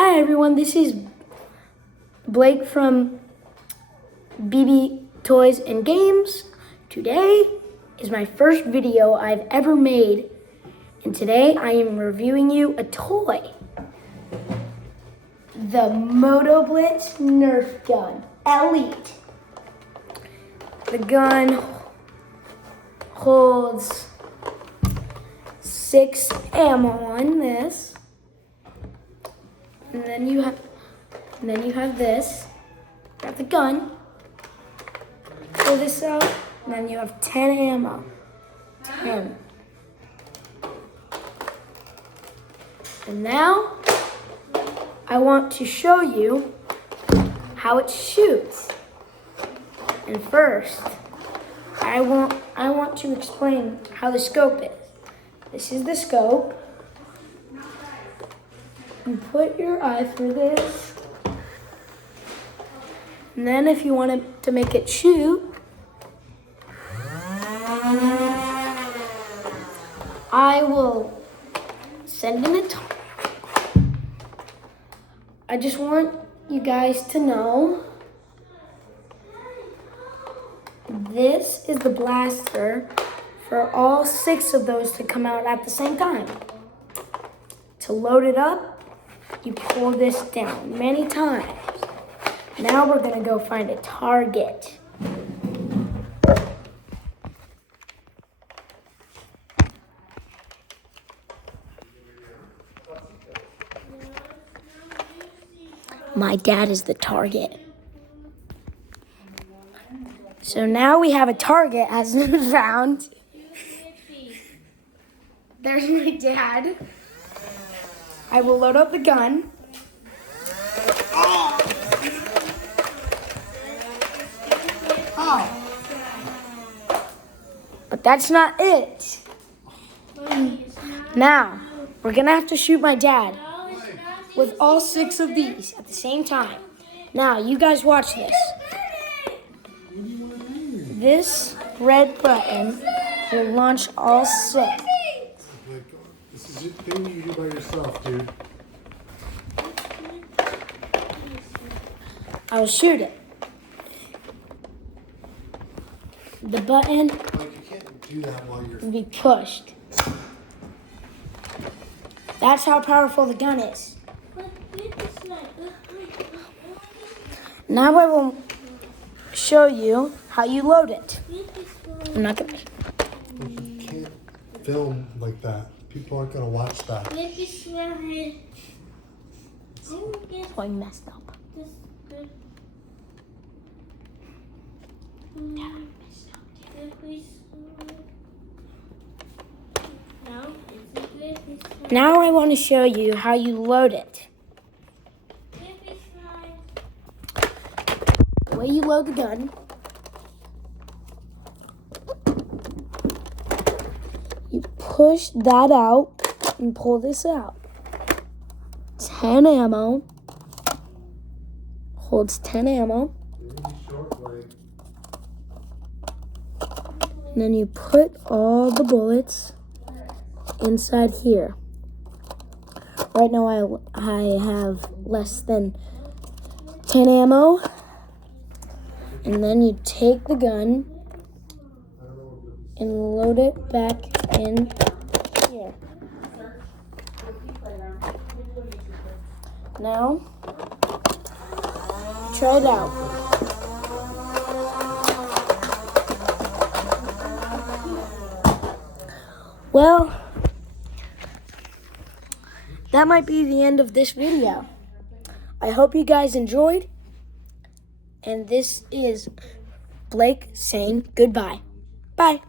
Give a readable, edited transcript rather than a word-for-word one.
Hi everyone, this is Blake from BB Toys and Games. Today is my first video I've ever made, and today I am reviewing you a toy. The MotoBlitz Nerf gun, Elite. The gun holds 6 ammo on this. And then you have this. Got the gun. Pull this out, and then you have 10 ammo. 10. And now I want to show you how it shoots. And first, I want to explain how the scope is. This is the scope. You put your eye through this, and then if you want to make it shoot, I will send in a target. I just want you guys to know this is the blaster for all 6 of those to come out at the same time. To load it up, you pull this down many times. Now we're gonna go find a target. My dad is the target. So now we have a target has been found. There's my dad. I will load up the gun. Oh. But that's not it. Now, we're gonna have to shoot my dad with all 6 of these at the same time. Now, you guys watch this. This red button will launch all 6. This is a thing you do by yourself, dude. I'll shoot it. The button Like, you can't do that while you're... will be pushed. That's how powerful the gun is. Now I will show you how you load it. I'm not gonna... You can't film like that. People aren't gonna watch that. Oh, I messed up. Now I want to show you how you load it. The way you load the gun, you push that out and pull this out. 10 ammo. Holds 10 ammo. And then you put all the bullets inside here. Right now I have less than 10 ammo. And then you take the gun and load it back in here. Now, try it out. Well, that might be the end of this video. I hope you guys enjoyed. And this is Blake saying goodbye. Bye.